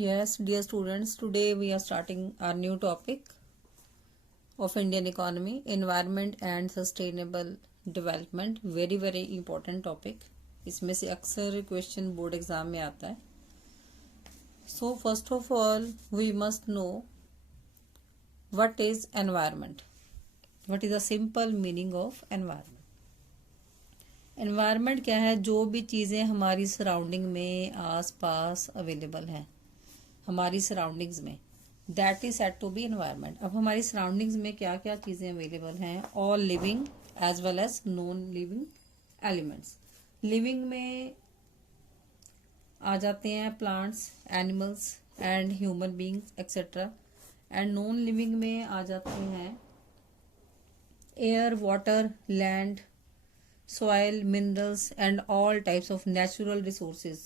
Yes, dear students, today we are starting our new topic of Indian economy, environment and sustainable development. Very important topic. इसमें से अक्सर question board exam में आता है. So first of all, we must know what is environment. What is the simple meaning of environment? Environment क्या है? जो भी चीज़ें हमारी सराउंडिंग में आस पास अवेलेबल हैं, हमारी सराउंडिंग्स में, that is said to be environment. अब हमारी सराउंडिंग्स में क्या क्या चीज़ें अवेलेबल हैं? All living as well as non living elements. Living में आ जाते हैं plants, animals and human beings etcetera. And non living में आ जाते हैं air, water, land, soil, minerals and all types of natural resources.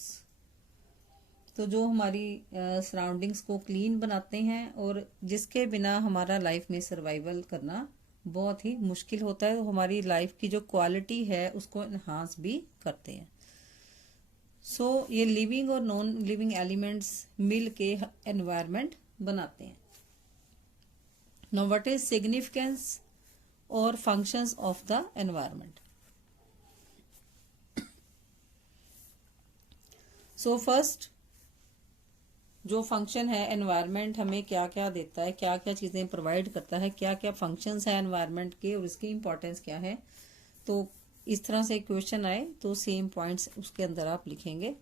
तो जो हमारी सराउंडिंग्स को क्लीन बनाते हैं और जिसके बिना हमारा लाइफ में सर्वाइवल करना बहुत ही मुश्किल होता है, तो हमारी लाइफ की जो क्वालिटी है उसको इन्हांस भी करते हैं. सो ये लिविंग और नॉन लिविंग एलिमेंट्स मिल के एनवायरनमेंट बनाते हैं. नाउ व्हाट इज सिग्निफिकेंस और functions of the environment? So first, जो फंक्शन है एनवायरनमेंट हमें क्या क्या देता है, क्या क्या चीज़ें प्रोवाइड करता है, क्या क्या फंक्शंस है एनवायरनमेंट के और इसकी इंपॉर्टेंस क्या है. तो इस तरह से क्वेश्चन आए तो सेम पॉइंट्स उसके अंदर आप लिखेंगे.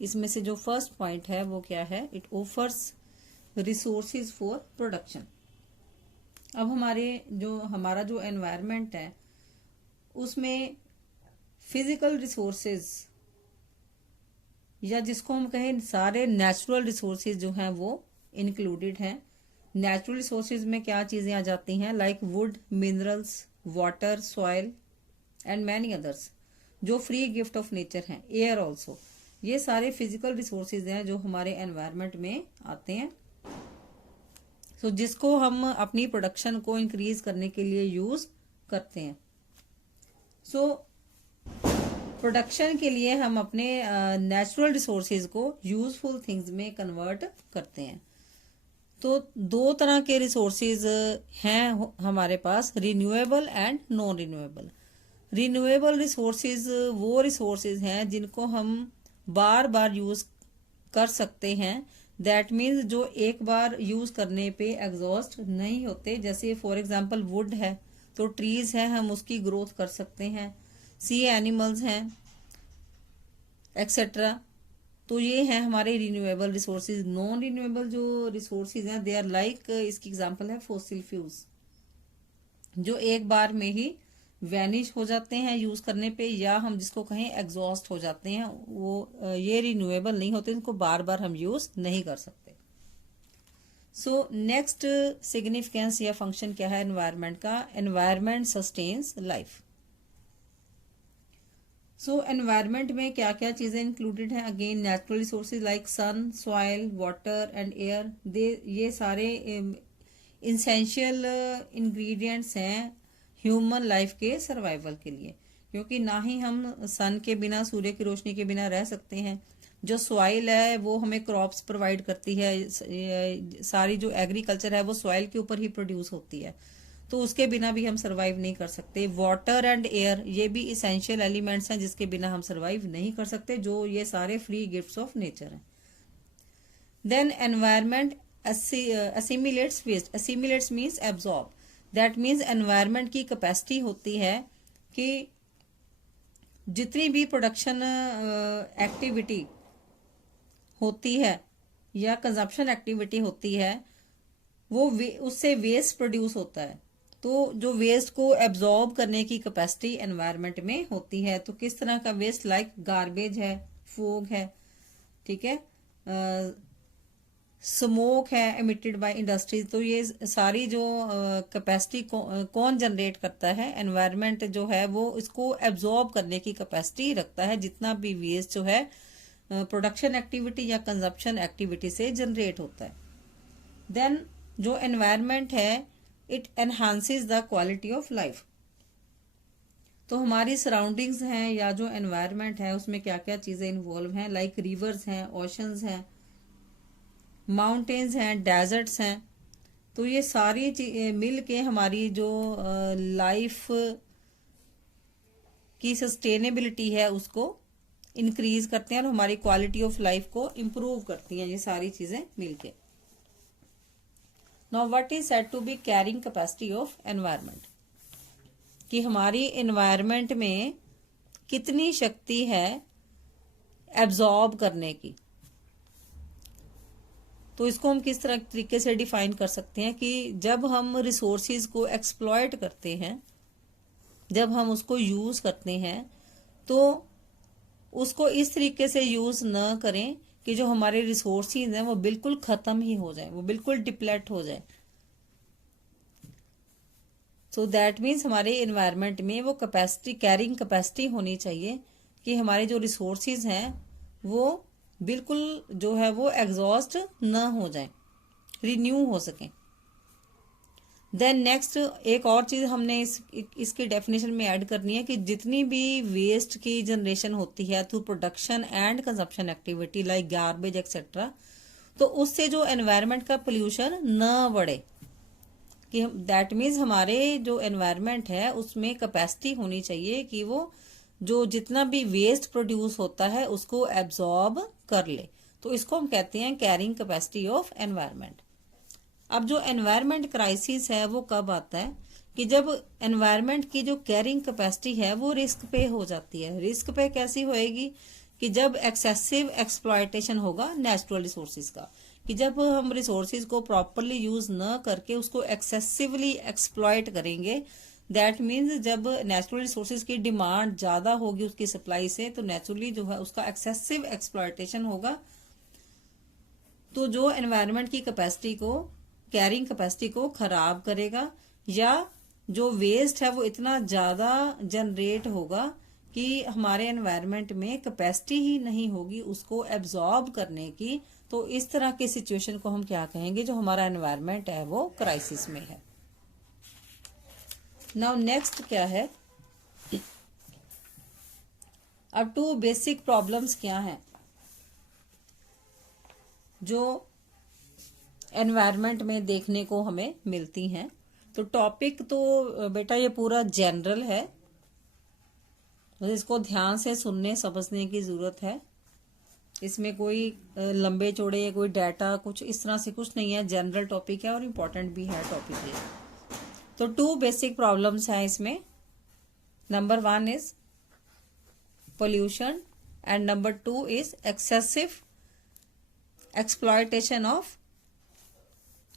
इसमें से जो फर्स्ट पॉइंट है वो क्या है? It offers resources for production. अब हमारा जो एनवायरनमेंट है उसमें फिजिकल रिसोर्सेज या जिसको हम कहें सारे नेचुरल रिसोर्सेज जो हैं वो इंक्लूडेड हैं. नेचुरल रिसोर्सेज में क्या चीज़ें आ जाती हैं? Like would, minerals, water, soil and many others, जो फ्री गिफ्ट ऑफ नेचर हैं. एयर ऑल्सो, ये सारे फिजिकल रिसोर्सेज हैं जो हमारे एनवायरनमेंट में आते हैं. सो जिसको हम अपनी प्रोडक्शन को इंक्रीज करने के लिए यूज करते हैं. सो प्रोडक्शन के लिए हम अपने नेचुरल रिसोर्सेज को यूजफुल थिंग्स में कन्वर्ट करते हैं. तो दो तरह के रिसोर्सेज हैं हमारे पास, renewable and non renewable. Renewable resources वो रिसोर्सेज हैं जिनको हम बार बार यूज कर सकते हैं. दैट मीन्स जो एक बार यूज करने पे एग्जॉस्ट नहीं होते. जैसे फॉर एग्जांपल वुड है तो ट्रीज है, हम उसकी ग्रोथ कर सकते हैं. सी एनिमल्स हैं एक्सेट्रा. तो ये हैं हमारे रिन्यूएबल रिसोर्सेज. नॉन रिन्यूएबल जो रिसोर्सेज हैं दे आर लाइक, इसकी एग्जांपल है फॉसिल फ्यूल्स, जो एक बार में ही वैनिश हो जाते हैं यूज करने पे, या हम जिसको कहें एग्जॉस्ट हो जाते हैं. वो ये रिन्यूएबल नहीं होते, इनको बार बार हम यूज नहीं कर सकते. सो नेक्स्ट सिग्निफिकेंस या फंक्शन क्या है एनवायरनमेंट का? Environment sustains life. So environment में क्या क्या चीजें इंक्लूडेड हैं? Again natural resources like sun, soil, water and air. ये सारे इंसेंशियल इंग्रेडिएंट्स हैं ह्यूमन लाइफ के सर्वाइवल के लिए, क्योंकि ना ही हम सन के बिना, सूर्य की रोशनी के बिना रह सकते हैं. जो सॉइल है वो हमें क्रॉप्स प्रोवाइड करती है. सारी जो एग्रीकल्चर है वो सॉइल के ऊपर ही प्रोड्यूस होती है, तो उसके बिना भी हम सरवाइव नहीं कर सकते. वाटर एंड एयर, ये भी इसेंशियल एलिमेंट्स हैं जिसके बिना हम सरवाइव नहीं कर सकते, जो ये सारे फ्री गिफ्ट्स ऑफ नेचर हैं. Then environment assimilates waste. Assimilates means absorb. That means environment की कैपेसिटी होती है कि जितनी भी प्रोडक्शन एक्टिविटी होती है या कंजप्शन एक्टिविटी होती है वो उससे वेस्ट प्रोड्यूस होता है. तो जो वेस्ट को एब्जॉर्ब करने की कैपेसिटी एनवायरनमेंट में होती है. तो किस तरह का वेस्ट? लाइक गार्बेज है, फॉग है, ठीक है, स्मोक है एमिटेड बाय इंडस्ट्रीज. तो ये सारी जो कैपेसिटी कौन जनरेट करता है? एनवायरनमेंट जो है वो इसको एब्जॉर्ब करने की कैपेसिटी रखता है, जितना भी वेस्ट जो है प्रोडक्शन एक्टिविटी या कंजप्शन एक्टिविटी से जनरेट होता है. देन जो एनवायरनमेंट है it enhances the quality of life. तो हमारी सराउंडिंग्स हैं या जो एनवायरनमेंट है उसमें क्या क्या चीजें इन्वॉल्व हैं? लाइक रिवर्स हैं, ओशंस हैं, माउंटेन्स हैं, डेजर्ट्स हैं। तो ये सारी मिल के हमारी जो लाइफ की सस्टेनेबिलिटी है उसको इंक्रीज करते हैं और हमारी क्वालिटी ऑफ लाइफ को इम्प्रूव करती हैं ये सारी चीजें मिलके। Now what is said to be carrying capacity of environment, कि हमारी एनवायरनमेंट में कितनी शक्ति है एब्जॉर्ब करने की। तो इसको हम किस तरह तरीके से डिफाइन कर सकते हैं कि जब हम रिसोर्सेज को एक्सप्लॉयट करते हैं, जब हम उसको यूज करते हैं, तो उसको इस तरीके से यूज न करें कि जो हमारे रिसोर्सेज हैं वो बिल्कुल खत्म ही हो जाए, वो बिल्कुल डिप्लेट हो जाए। सो दैट मीन्स हमारे एनवायरनमेंट में वो कैपेसिटी, कैरिंग कैपेसिटी होनी चाहिए कि हमारे जो रिसोर्सेज हैं वो बिल्कुल जो है वो एग्जॉस्ट न हो जाए, रिन्यू हो सकें। देन नेक्स्ट एक और चीज हमने इसकी डेफिनेशन में ऐड करनी है कि जितनी भी वेस्ट की जनरेशन होती है through production and consumption activity like garbage etcetera, तो उससे जो एनवायरनमेंट का पोल्यूशन न बढ़े, कि दैट मीन्स हमारे जो एनवायरनमेंट है उसमें कैपेसिटी होनी चाहिए कि वो जो जितना भी वेस्ट प्रोड्यूस होता है उसको एब्जॉर्ब कर ले। तो इसको हम कहते हैं कैरिंग कैपेसिटी ऑफ एनवायरनमेंट। अब जो एनवायरनमेंट क्राइसिस है वो कब आता है, कि जब एनवायरनमेंट की जो कैरिंग कैपेसिटी है वो रिस्क पे हो जाती है। रिस्क पे कैसी होएगी, कि जब एक्सेसिव एक्सप्लॉयटेशन होगा नेचुरल रिसोर्सेज का, कि जब हम रिसोर्सेज को प्रॉपरली यूज न करके उसको एक्सेसिवली एक्सप्लॉयट करेंगे, दैट मीन्स जब नेचुरल रिसोर्सेज की डिमांड ज्यादा होगी उसकी सप्लाई से, तो नेचुरली जो है उसका एक्सेसिव एक्सप्लॉयटेशन होगा, तो जो एनवायरनमेंट की कैपेसिटी को, कैरिंग कैपेसिटी को खराब करेगा, या जो वेस्ट है वो इतना ज्यादा जनरेट होगा कि हमारे एनवायरनमेंट में कैपेसिटी ही नहीं होगी उसको एब्जॉर्ब करने की। तो इस तरह की सिचुएशन को हम क्या कहेंगे, जो हमारा एनवायरनमेंट है वो क्राइसिस में है। नाउ नेक्स्ट क्या है, अब टू बेसिक प्रॉब्लम्स क्या हैं जो एनवायरनमेंट में देखने को हमें मिलती हैं। तो टॉपिक तो बेटा ये पूरा जनरल है, तो इसको ध्यान से सुनने समझने की जरूरत है। इसमें कोई लंबे चौड़े कोई डाटा कुछ इस तरह से कुछ नहीं है, जनरल टॉपिक है और इम्पोर्टेंट भी है टॉपिक ये। तो टू बेसिक प्रॉब्लम्स हैं इसमें। Number 1 is pollution and number 2 is excessive exploitation of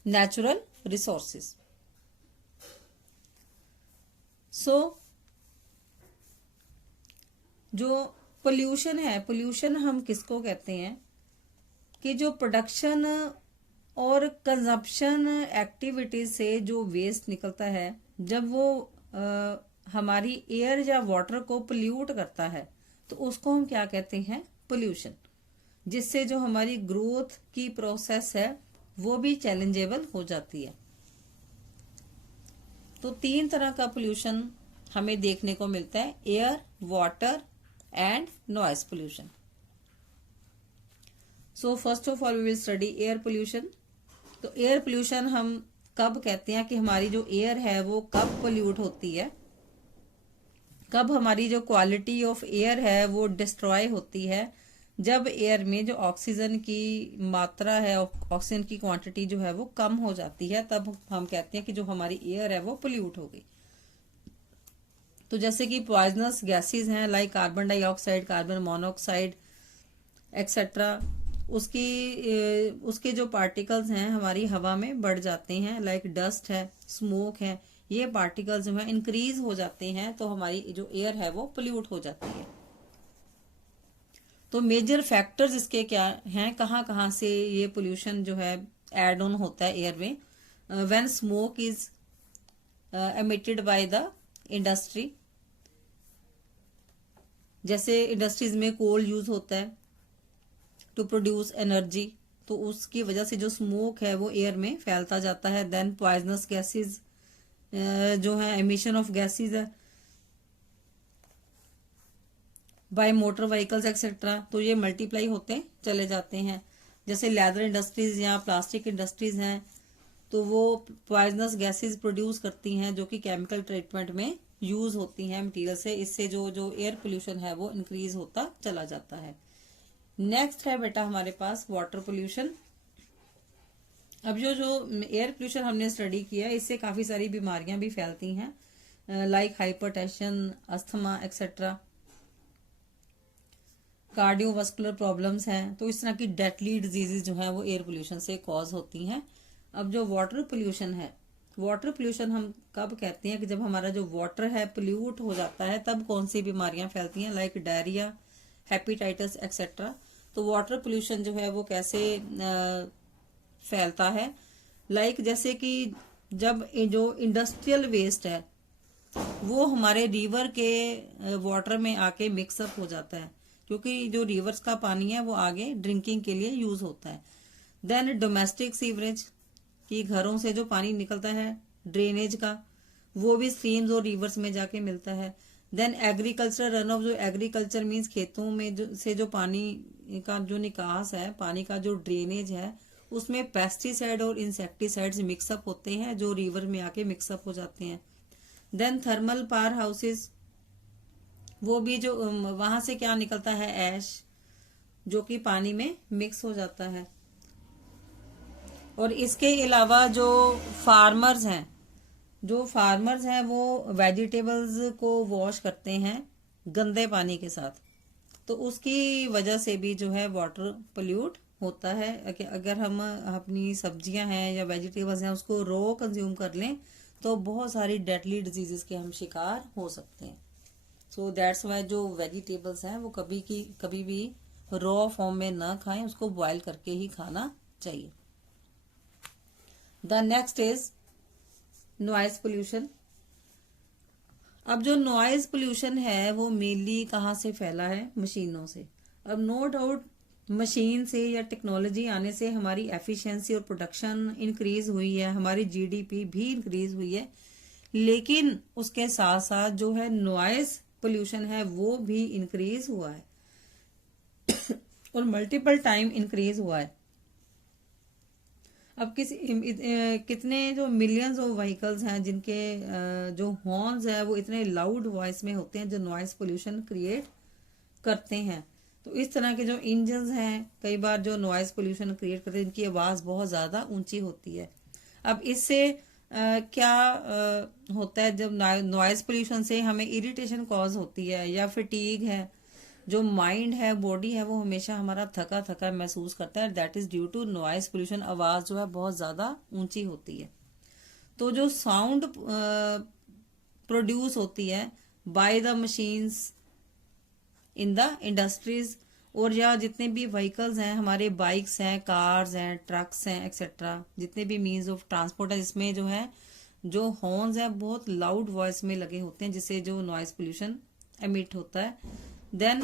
natural resources. So जो पोल्यूशन है, पोल्यूशन हम किसको कहते हैं, कि जो प्रोडक्शन और कंजप्शन एक्टिविटीज से जो वेस्ट निकलता है, जब वो हमारी एयर या वाटर को पोल्यूट करता है, तो उसको हम क्या कहते हैं, पोल्यूशन। जिससे जो हमारी ग्रोथ की प्रोसेस है वो भी चैलेंजेबल हो जाती है। तो 3 तरह का पोल्यूशन हमें देखने को मिलता है, air, water and noise pollution. So first of all we will study air pollution. तो एयर पोल्यूशन हम कब कहते हैं, कि हमारी जो एयर है वो कब पोल्यूट होती है, कब हमारी जो क्वालिटी ऑफ एयर है वो डिस्ट्रॉय होती है, जब एयर में जो ऑक्सीजन की मात्रा है, ऑक्सीजन की क्वांटिटी जो है वो कम हो जाती है, तब हम कहते हैं कि जो हमारी एयर है वो पोल्यूट हो गई। तो जैसे कि पॉइजनस गैसेस हैं like carbon dioxide, carbon monoxide etcetera, उसके जो पार्टिकल्स हैं हमारी हवा में बढ़ जाते हैं, लाइक डस्ट है, स्मोक है, ये पार्टिकल्स जो है इंक्रीज हो जाते हैं, तो हमारी जो एयर है वो पोल्यूट हो जाती है। तो मेजर फैक्टर्स इसके क्या हैं, कहाँ कहाँ से ये पोल्यूशन जो है एड ऑन होता है एयर में। When smoke is emitted by the industry, जैसे इंडस्ट्रीज में कोल यूज होता है टू प्रोड्यूस एनर्जी, तो उसकी वजह से जो स्मोक है वो एयर में फैलता जाता है। देन पॉइजनस गैसेस जो है, एमिशन ऑफ गैसेस है बाय मोटर व्हीकल्स एक्सेट्रा, तो ये मल्टीप्लाई होते चले जाते हैं। जैसे लेदर इंडस्ट्रीज या प्लास्टिक इंडस्ट्रीज हैं, तो वो पॉइजनस गैसेस प्रोड्यूस करती हैं जो कि केमिकल ट्रीटमेंट में यूज होती हैं मटेरियल से। इससे जो जो एयर पोल्यूशन है वो इंक्रीज होता चला जाता है। नेक्स्ट है बेटा हमारे पास वाटर पोल्यूशन। अब जो जो एयर पोल्यूशन हमने स्टडी किया, इससे काफी सारी बीमारियां भी फैलती हैं, like hypertension, asthma etcetera, cardiovascular problems हैं। तो इस तरह की डेडली डिजीजेज जो है वो एयर पोल्यूशन से कॉज होती हैं। अब जो वाटर पोल्यूशन है, वाटर पोल्यूशन हम कब कहते हैं कि जब हमारा जो वाटर है पोल्यूट हो जाता है, तब कौन सी बीमारियां फैलती हैं, लाइक डायरिया, हेपेटाइटिस एक्सेट्रा। तो वाटर पोल्यूशन जो है वो कैसे फैलता है, लाइक जैसे कि जब जो इंडस्ट्रियल वेस्ट है वो हमारे रिवर के वाटर में आके मिक्सअप हो जाता है, क्योंकि जो रिवर्स का पानी है वो आगे ड्रिंकिंग के लिए यूज होता है। देन डोमेस्टिक सीवरेज, कि घरों से जो पानी निकलता है ड्रेनेज का, वो भी स्ट्रीम्स और रिवर्स में जाके मिलता है। देन एग्रीकल्चर रन ऑफ, जो एग्रीकल्चर मीन्स खेतों में से जो पानी का जो निकास है, पानी का जो ड्रेनेज है, उसमें पेस्टिसाइड और इंसेक्टिसाइड्स मिक्सअप होते हैं जो रिवर में आके मिक्सअप हो जाते हैं। देन थर्मल पावर हाउसेस, वो भी जो वहां से क्या निकलता है, ऐश, जो कि पानी में मिक्स हो जाता है। और इसके अलावा जो फार्मर्स हैं वो वेजिटेबल्स को वॉश करते हैं गंदे पानी के साथ, तो उसकी वजह से भी जो है वाटर पोल्यूट होता है। अगर हम अपनी सब्जियां हैं या वेजिटेबल्स हैं उसको रॉ कंज्यूम कर लें तो बहुत सारी डेडली डिजीजेस के हम शिकार हो सकते हैं। सो दैट्स वाई जो वेजिटेबल्स हैं वो कभी भी रॉ फॉर्म में ना खाएं, उसको बॉयल करके ही खाना चाहिए। The next is noise pollution. अब जो नॉइज पोल्यूशन है वो मेनली कहाँ से फैला है, मशीनों से। अब नो डाउट मशीन से या टेक्नोलॉजी आने से हमारी एफिशिएंसी और प्रोडक्शन इंक्रीज हुई है, हमारी जीडीपी भी इंक्रीज हुई है, लेकिन उसके साथ साथ जो है नॉइज पोल्यूशन है वो भी इंक्रीज हुआ है और मल्टीपल टाइम इंक्रीज हुआ है। अब कितने जो मिलियंस ऑफ व्हीकल्स हैं जिनके जो हॉर्न्स है वो इतने लाउड वॉइस में होते हैं जो नॉइज पोल्यूशन क्रिएट करते हैं। तो इस तरह के जो इंजन्स हैं कई बार जो नॉइज पोल्यूशन क्रिएट करते हैं, इनकी आवाज बहुत ज्यादा ऊंची होती है। अब इससे क्या होता है, जब नॉइज पोल्यूशन से हमें इरिटेशन कॉज होती है या फटीग है, जो माइंड है, बॉडी है, वो हमेशा हमारा थका थका महसूस करता है। That is due to noise pollution. आवाज जो है बहुत ज्यादा ऊंची होती है। तो जो साउंड प्रोड्यूस होती है by the machines in the industries, और या जितने भी व्हीकल्स हैं, हमारे बाइक्स हैं, कार्स हैं, ट्रक्स हैं एक्सेट्रा, जितने भी मीन्स ऑफ ट्रांसपोर्ट है, जिसमें जो है जो हॉर्न्स है बहुत लाउड वॉइस में लगे होते हैं, जिससे जो नॉइज पोल्यूशन एमिट होता है। देन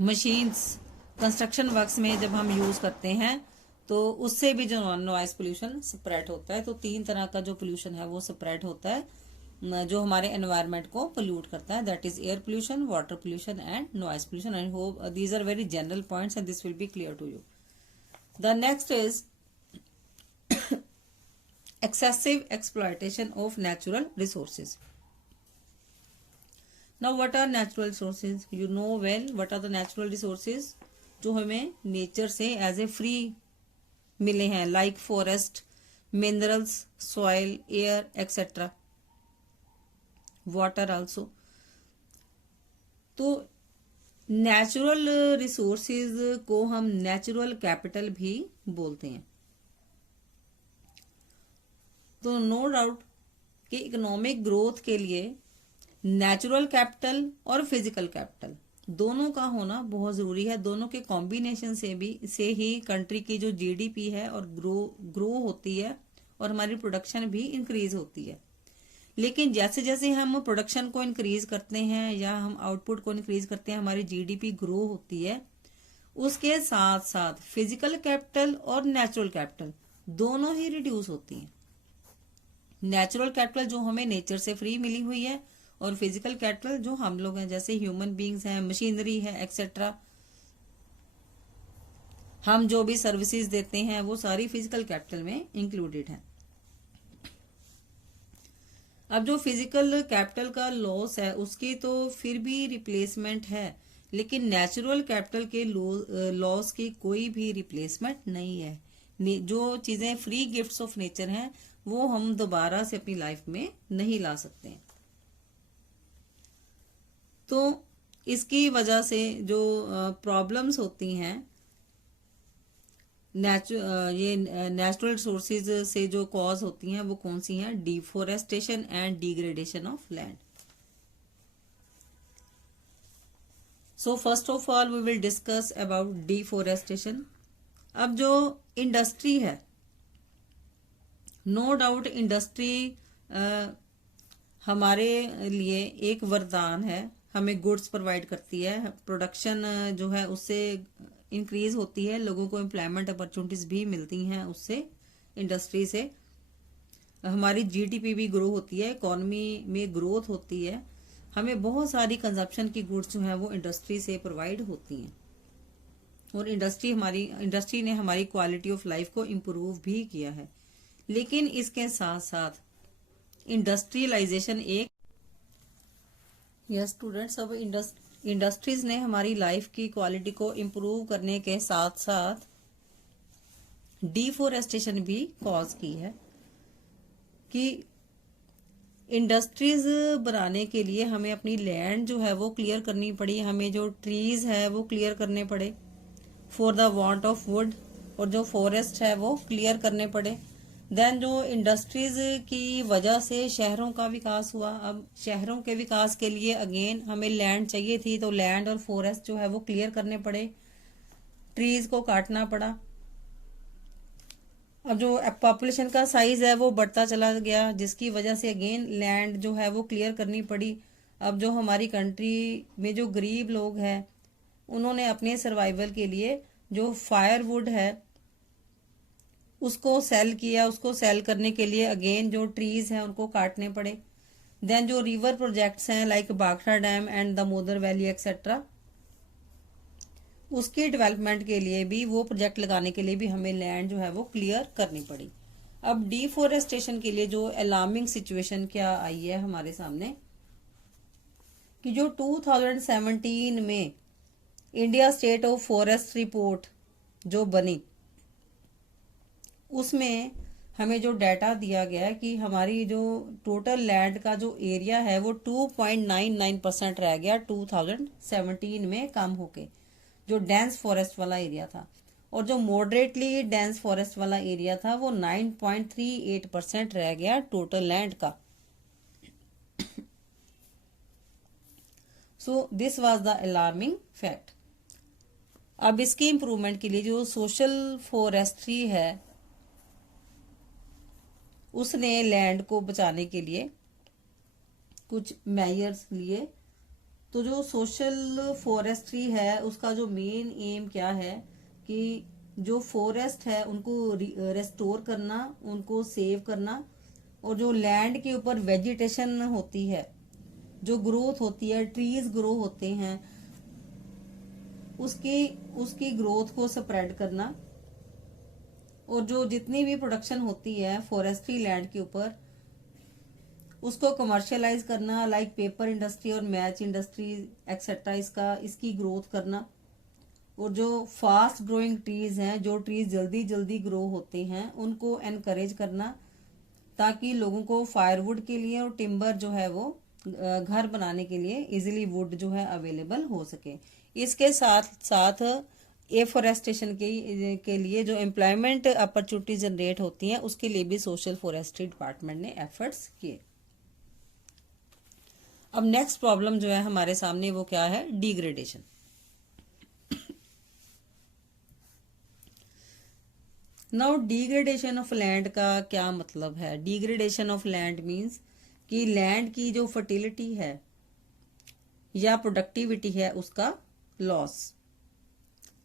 मशीन्स, कंस्ट्रक्शन वर्क्स में जब हम यूज करते हैं तो उससे भी जो नॉइज पोल्यूशन स्प्रेड होता है। तो 3 तरह का जो पोल्यूशन है वो स्प्रेड होता है जो हमारे एनवायरनमेंट को पोल्यूट करता है। That is air pollution, water pollution and noise pollution. I hope these are very general points and this will be clear to you. The next is excessive exploitation of natural resources. Now what are natural resources? You know well what are the natural resources जो हमें nature से as a free मिले हैं, like forest, minerals, soil, air etcetera, water also. तो natural resources को हम natural capital भी बोलते हैं। तो नो डाउट कि इकोनॉमिक ग्रोथ के लिए नेचुरल कैपिटल और फिजिकल कैपिटल दोनों का होना बहुत जरूरी है। दोनों के कॉम्बिनेशन से ही कंट्री की जो जीडीपी है और ग्रो होती है और हमारी प्रोडक्शन भी इंक्रीज होती है। लेकिन जैसे जैसे हम प्रोडक्शन को इंक्रीज करते हैं या हम आउटपुट को इंक्रीज करते हैं, हमारी जीडीपी ग्रो होती है। उसके साथ साथ फिजिकल कैपिटल और नेचुरल कैपिटल दोनों ही रिड्यूस होती हैं। नेचुरल कैपिटल जो हमें नेचर से फ्री मिली हुई है और फिजिकल कैपिटल जो हम लोग हैं, जैसे ह्यूमन बीइंग्स हैं, मशीनरी है एक्सेट्रा, हम जो भी सर्विसेज देते हैं वो सारी फिजिकल कैपिटल में इंक्लूडेड है। अब जो फिजिकल कैपिटल का लॉस है उसकी तो फिर भी रिप्लेसमेंट है, लेकिन नेचुरल कैपिटल के लॉस की कोई भी रिप्लेसमेंट नहीं है। जो चीजें फ्री गिफ्ट्स ऑफ नेचर हैं वो हम दोबारा से अपनी लाइफ में नहीं ला सकते। तो इसकी वजह से जो प्रॉब्लम्स होती हैं ये नेचुरल रिसोर्सेज से जो कॉज होती हैं वो कौन सी हैं? Deforestation and degradation of land. So first of all we will discuss about deforestation. अब जो इंडस्ट्री है, नो डाउट इंडस्ट्री हमारे लिए एक वरदान है, हमें गुड्स प्रोवाइड करती है, प्रोडक्शन जो है उससे इंक्रीज होती है, लोगों को एम्प्लॉयमेंट अपॉर्चुनिटीज भी मिलती हैं उससे, इंडस्ट्री से हमारी जीडीपी भी ग्रो होती है, इकोनॉमी में ग्रोथ होती है, हमें बहुत सारी कंजप्शन की गुड्स जो है वो इंडस्ट्री से प्रोवाइड होती हैं। और इंडस्ट्री ने हमारी क्वालिटी ऑफ लाइफ को इम्प्रूव भी किया है। लेकिन इसके साथ साथ इंडस्ट्रियलाइजेशन एक स्टूडेंट्स, अब इंडस्ट्रीज ने हमारी लाइफ की क्वालिटी को इम्प्रूव करने के साथ साथ डिफोरेस्टेशन भी कॉज की है कि इंडस्ट्रीज बनाने के लिए हमें अपनी लैंड जो है वो क्लियर करनी पड़ी, हमें जो ट्रीज है वो क्लियर करने पड़े for the want of would, और जो फॉरेस्ट है वो क्लियर करने पड़े। देन जो इंडस्ट्रीज की वजह से शहरों का विकास हुआ, अब शहरों के विकास के लिए अगेन हमें लैंड चाहिए थी, तो लैंड और फॉरेस्ट जो है वो क्लियर करने पड़े, ट्रीज को काटना पड़ा। अब जो पॉपुलेशन का साइज है वो बढ़ता चला गया, जिसकी वजह से अगेन लैंड जो है वो क्लियर करनी पड़ी। अब जो हमारी कंट्री में जो गरीब लोग हैं उन्होंने अपने सर्वाइवल के लिए जो फायरवुड है उसको सेल किया, उसको सेल करने के लिए अगेन जो ट्रीज हैं उनको काटने पड़े। देन जो रिवर प्रोजेक्ट्स हैं like Bhakra dam and Damodar valley etcetera, उसकी डेवलपमेंट के लिए भी, वो प्रोजेक्ट लगाने के लिए भी हमें लैंड जो है वो क्लियर करनी पड़ी। अब डिफोरेस्टेशन के लिए जो अलार्मिंग सिचुएशन क्या आई है हमारे सामने कि जो 2017 में India state of forest report जो बनी उसमें हमें जो डाटा दिया गया कि हमारी जो टोटल लैंड का जो एरिया है वो 2.99% रह गया 2017 में कम होके, जो डेंस फॉरेस्ट वाला एरिया था, और जो मॉडरेटली डेंस फॉरेस्ट वाला एरिया था वो 9.38% रह गया टोटल लैंड का। So this was the alarming fact. अब इसकी इम्प्रूवमेंट के लिए जो सोशल फॉरेस्ट्री है उसने लैंड को बचाने के लिए कुछ मेजर्स लिए। तो जो सोशल फॉरेस्ट्री है उसका जो मेन एम क्या है कि जो फॉरेस्ट है उनको रेस्टोर करना, उनको सेव करना, और जो लैंड के ऊपर वेजिटेशन होती है, जो ग्रोथ होती है, ट्रीज ग्रो होते हैं, उसकी ग्रोथ को स्प्रेड करना, और जो जितनी भी प्रोडक्शन होती है फॉरेस्ट्री लैंड के ऊपर उसको कमर्शियलाइज करना, लाइक पेपर इंडस्ट्री और मैच इंडस्ट्री एक्सेट्रा, इसकी ग्रोथ करना, और जो फास्ट ग्रोइंग ट्रीज हैं, जो ट्रीज जल्दी जल्दी ग्रो होते हैं, उनको एनकरेज करना ताकि लोगों को फायरवुड के लिए और टिम्बर जो है वो घर बनाने के लिए इजीली वुड जो है अवेलेबल हो सके। इसके साथ साथ एफोरेस्टेशन के लिए जो एम्प्लॉयमेंट अपॉर्चुनिटी जनरेट होती हैं उसके लिए भी सोशल फॉरेस्ट्री डिपार्टमेंट ने एफर्ट्स किए। अब नेक्स्ट प्रॉब्लम जो है हमारे सामने वो क्या है? Degradation. Now degradation of land का क्या मतलब है? डिग्रेडेशन ऑफ लैंड मीन्स कि लैंड की जो फर्टिलिटी है या प्रोडक्टिविटी है उसका लॉस।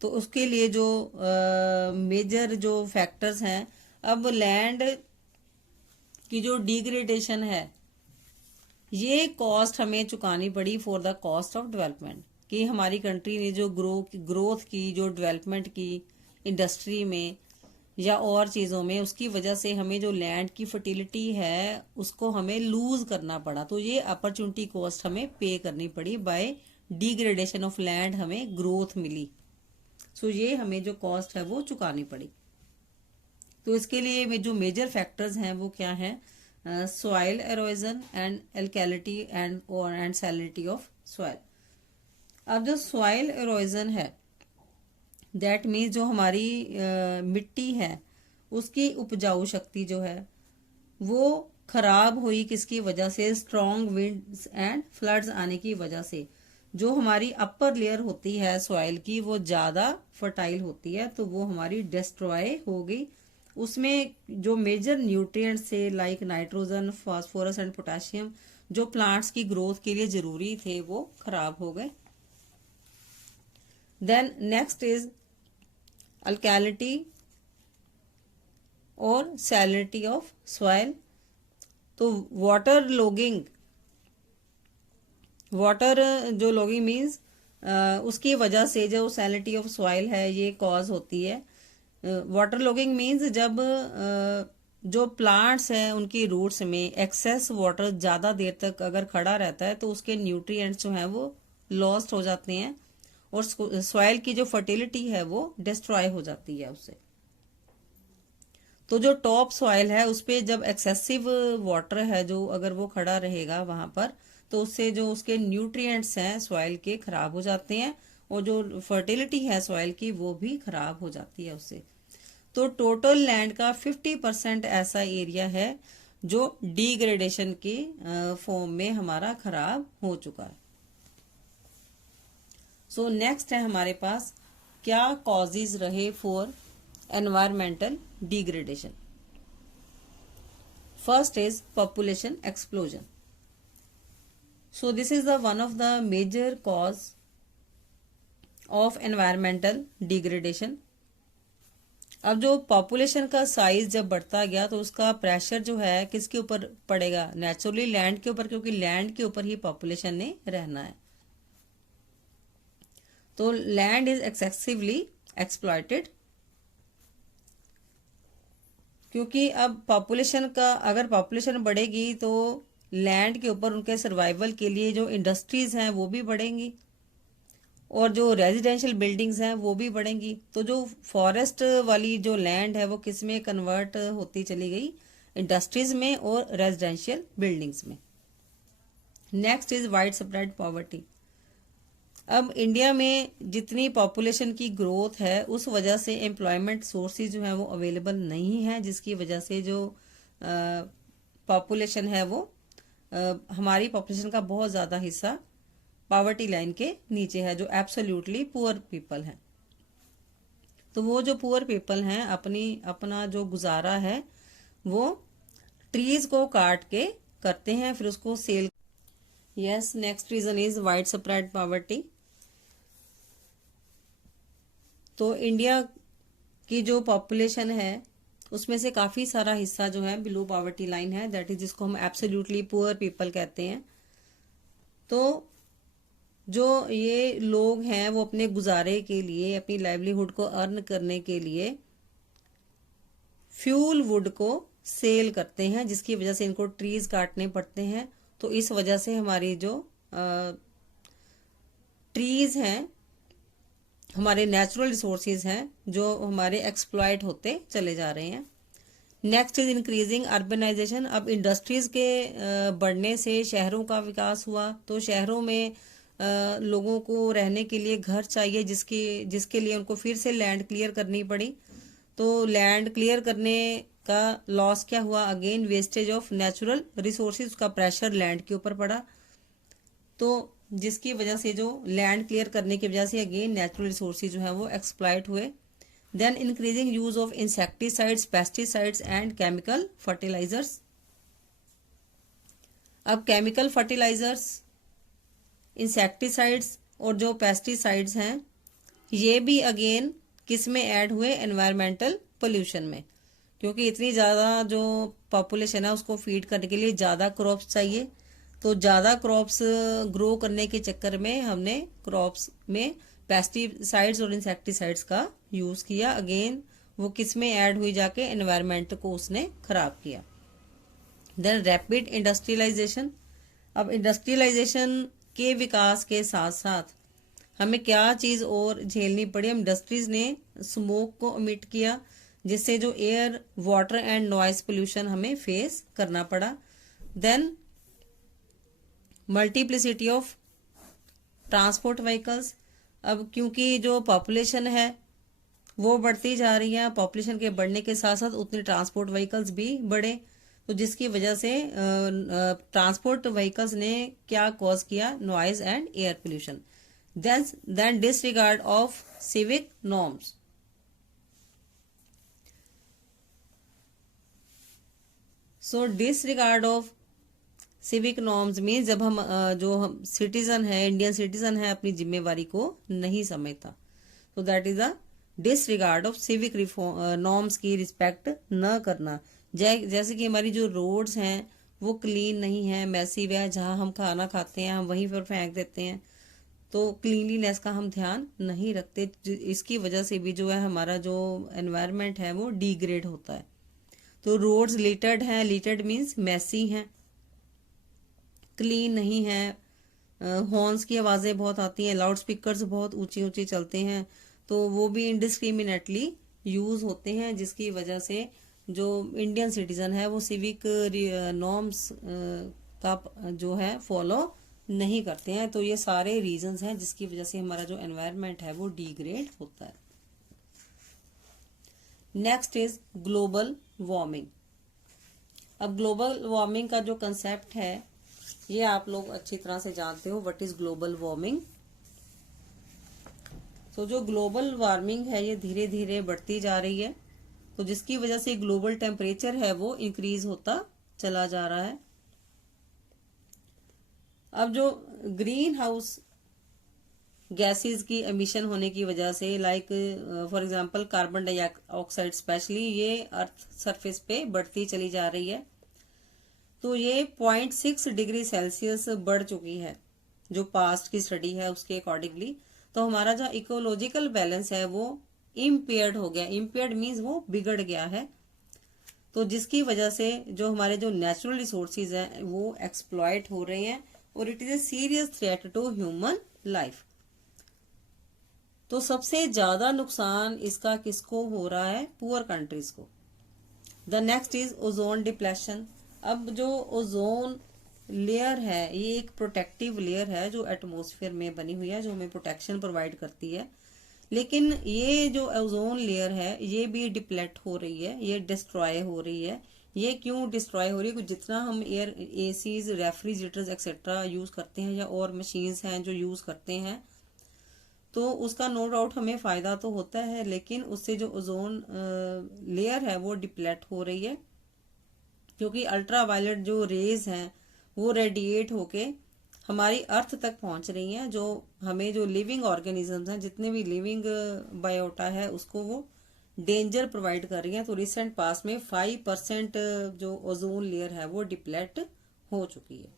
तो उसके लिए जो मेजर जो फैक्टर्स हैं, अब लैंड की जो डिग्रेडेशन है ये कॉस्ट हमें चुकानी पड़ी for the cost of development, कि हमारी कंट्री ने जो ग्रोथ की, जो डेवलपमेंट की, इंडस्ट्री में या और चीज़ों में, उसकी वजह से हमें जो लैंड की फर्टिलिटी है उसको हमें लूज करना पड़ा, तो ये अपॉर्चुनिटी कॉस्ट हमें पे करनी पड़ी। बाय डिग्रेडेशन ऑफ लैंड हमें ग्रोथ मिली, सो ये हमें जो कॉस्ट है वो चुकानी पड़ी। तो इसके लिए जो मेजर फैक्टर्स हैं वो क्या है? Soil erosion and alkalinity and salinity of soil. अब जो सॉइल एरोजन है, दैट मीन्स जो हमारी मिट्टी है उसकी उपजाऊ शक्ति जो है वो खराब हुई किसकी वजह से? स्ट्रॉन्ग विंड्स एंड फ्लड्स आने की वजह से। जो हमारी अपर लेयर होती है सॉइल की वो ज्यादा फर्टाइल होती है, तो वो हमारी डिस्ट्रॉय हो गई। उसमें जो मेजर न्यूट्रिएंट्स थे like nitrogen, phosphorus and potassium, जो प्लांट्स की ग्रोथ के लिए जरूरी थे, वो खराब हो गए। देन नेक्स्ट इज अल्कैलिटी और सैलिनिटी ऑफ सॉइल। तो वाटर जो लॉगिंग मीन्स उसकी वजह से जो सैलिनिटी ऑफ सॉइल है ये कॉज होती है। वाटर लॉगिंग मीन्स जब जो प्लांट्स हैं उनकी रूट्स में एक्सेस वाटर ज्यादा देर तक अगर खड़ा रहता है तो उसके न्यूट्रिएंट्स जो हैं वो लॉस्ट हो जाते हैं और सॉइल की जो फर्टिलिटी है वो डिस्ट्रॉय हो जाती है उससे। तो जो टॉप सॉइल है उस पे जब एक्सेसिव वाटर है जो अगर वो खड़ा रहेगा वहां पर, तो उससे जो उसके न्यूट्रिएंट्स हैं सॉइल के खराब हो जाते हैं और जो फर्टिलिटी है सॉइल की वो भी खराब हो जाती है उससे। तो टोटल लैंड का 50% ऐसा एरिया है जो डिग्रेडेशन के फॉर्म में हमारा खराब हो चुका है। सो नेक्स्ट है हमारे पास क्या कॉजेज रहे for environmental degradation. First is population explosion. So this is the one of the major cause of environmental degradation. अब जो पॉपुलेशन का साइज जब बढ़ता गया तो उसका प्रेशर जो है किसके ऊपर पड़ेगा? नेचुरली लैंड के ऊपर, क्योंकि लैंड के ऊपर ही पॉपुलेशन ने रहना है। तो लैंड इज एक्सेसिवली एक्सप्लॉयटेड, क्योंकि अब अगर पॉपुलेशन बढ़ेगी तो लैंड के ऊपर उनके सर्वाइवल के लिए जो इंडस्ट्रीज हैं वो भी बढ़ेंगी और जो रेजिडेंशियल बिल्डिंग्स हैं वो भी बढ़ेंगी। तो जो फॉरेस्ट वाली जो लैंड है वो किस में कन्वर्ट होती चली गई? इंडस्ट्रीज में और रेजिडेंशियल बिल्डिंग्स में। Next is widespread poverty. अब इंडिया में जितनी पॉपुलेशन की ग्रोथ है उस वजह से एम्प्लॉयमेंट सोर्सेज जो है वो अवेलेबल नहीं है, जिसकी वजह से जो पॉपुलेशन है वो हमारी पॉपुलेशन का बहुत ज्यादा हिस्सा पॉवर्टी लाइन के नीचे है, जो एब्सोल्युटली पुअर पीपल हैं। तो वो जो पुअर पीपल हैं अपना जो गुजारा है वो ट्रीज को काट के करते हैं, फिर उसको sell. Yes, next reason is widespread poverty. तो इंडिया की जो पॉपुलेशन है उसमें से काफी सारा हिस्सा जो है बिलो पॉवर्टी लाइन है, दैट इज जिसको हम एब्सोल्युटली पुअर पीपल कहते हैं। तो जो ये लोग हैं वो अपने गुजारे के लिए, अपनी लाइवलीहुड को अर्न करने के लिए फ्यूल वुड को सेल करते हैं, जिसकी वजह से इनको ट्रीज काटने पड़ते हैं। तो इस वजह से हमारी जो ट्रीज हैं, हमारे नेचुरल रिसोर्सेज हैं, जो हमारे एक्सप्लॉयट होते चले जा रहे हैं। Next is increasing urbanisation. अब इंडस्ट्रीज के बढ़ने से शहरों का विकास हुआ, तो शहरों में लोगों को रहने के लिए घर चाहिए, जिसके लिए उनको फिर से लैंड क्लियर करनी पड़ी। तो लैंड क्लियर करने का लॉस क्या हुआ? Again wastage of natural resources का प्रेशर लैंड के ऊपर पड़ा, तो जिसकी वजह से जो लैंड क्लियर करने की वजह से अगेन नेचुरल रिसोर्सेज जो है वो एक्सप्लॉइट हुए। Then increasing use of insecticides, pesticides and chemical fertilisers. अब केमिकल फर्टिलाइजर्स, इंसेक्टिसाइड्स और जो पेस्टिसाइड्स हैं ये भी अगेन किस में ऐड हुए? एनवायरमेंटल पोल्यूशन में, क्योंकि इतनी ज्यादा जो पॉपुलेशन है उसको फीड करने के लिए ज्यादा क्रॉप्स चाहिए। तो ज्यादा क्रॉप्स ग्रो करने के चक्कर में हमने क्रॉप्स में पेस्टिसाइड्स और इंसेक्टिसाइड्स का यूज किया, अगेन वो किस में ऐड हुई, जाके एनवायरमेंट को उसने खराब किया। Then rapid industrialisation. अब इंडस्ट्रियलाइजेशन के विकास के साथ साथ हमें क्या चीज और झेलनी पड़ी, हम इंडस्ट्रीज ने स्मोक को इमिट किया, जिससे जो air, water and noise pollution हमें फेस करना पड़ा। Then multiplicity of transport vehicles. अब क्योंकि जो पॉपुलेशन है वो बढ़ती जा रही है, पॉपुलेशन के बढ़ने के साथ साथ उतने ट्रांसपोर्ट व्हीकल्स भी बढ़े, तो जिसकी वजह से ट्रांसपोर्ट व्हीकल्स ने क्या कॉज किया, noise and air pollution. Then disregard of civic norms. So disregard of civic norms mean जब हम जो हम सिटीजन है, इंडियन सिटीजन है, अपनी जिम्मेवारी को नहीं समझता, तो that is a disregard of civic norms की रिस्पेक्ट न करना। जैसे कि हमारी जो रोड्स हैं वो क्लीन नहीं है, मैसिव है, जहां हम खाना खाते हैं हम वहीं पर फेंक देते हैं, तो क्लीनलीनेस का हम ध्यान नहीं रखते। इसकी वजह से भी जो है हमारा जो एनवायरनमेंट है वो डिग्रेड होता है। तो रोड्स लिटर्ड हैं, लिटर्ड मीन्स मैसी हैं, क्लीन नहीं है, हॉर्न्स की आवाजें बहुत आती हैं, लाउड स्पीकर्स बहुत ऊंची ऊंची चलते हैं, तो वो भी इनडिस्क्रिमिनेटली यूज होते हैं, जिसकी वजह से जो इंडियन सिटीजन है वो सिविक नॉर्म्स का जो है फॉलो नहीं करते हैं। तो ये सारे रीजंस हैं जिसकी वजह से हमारा जो एनवायरनमेंट है वो डिग्रेड होता है। Next is global warming. अब ग्लोबल वार्मिंग का जो कंसेप्ट है ये आप लोग अच्छी तरह से जानते हो, व्हाट इज ग्लोबल वार्मिंग। तो जो ग्लोबल वार्मिंग है ये धीरे धीरे बढ़ती जा रही है, तो जिसकी वजह से ग्लोबल टेम्परेचर है वो इंक्रीज होता चला जा रहा है। अब जो ग्रीन हाउस गैसेस की एमिशन होने की वजह से, like for example carbon dioxide specially, ये अर्थ सरफेस पे बढ़ती चली जा रही है, तो ये 0.6 डिग्री सेल्सियस बढ़ चुकी है जो पास्ट की स्टडी है उसके अकॉर्डिंगली। तो हमारा जो इकोलॉजिकल बैलेंस है वो इम्पेयर्ड हो गया, इम्पेयर्ड मीन्स वो बिगड़ गया है, तो जिसकी वजह से जो हमारे जो नेचुरल रिसोर्सेज हैं वो एक्सप्लॉइट हो रहे हैं, और it is a serious threat to human life. तो सबसे ज्यादा नुकसान इसका किसको हो रहा है, पुअर कंट्रीज को। The next is ozone depletion. अब जो ओजोन लेयर है ये एक प्रोटेक्टिव लेयर है जो एटमॉस्फेयर में बनी हुई है, जो हमें प्रोटेक्शन प्रोवाइड करती है, लेकिन ये जो ओजोन लेयर है ये भी डिप्लेट हो रही है, ये डिस्ट्रॉय हो रही है। ये क्यों डिस्ट्रॉय हो रही है, जितना हम air ACs, refrigerators etcetera use करते हैं, या और मशीन्स हैं जो यूज करते हैं, तो उसका नो डाउट हमें फायदा तो होता है, लेकिन उससे जो ओजोन लेयर है वो डिप्लेट हो रही है, क्योंकि अल्ट्रा वायलेट जो रेज हैं वो रेडिएट होके हमारी अर्थ तक पहुंच रही हैं, जो हमें जो लिविंग ऑर्गेनिजम्स हैं, जितने भी लिविंग बायोटा है, उसको वो डेंजर प्रोवाइड कर रही हैं। तो रिसेंट पास में 5% जो ओजोन लेयर है वो डिप्लेट हो चुकी है।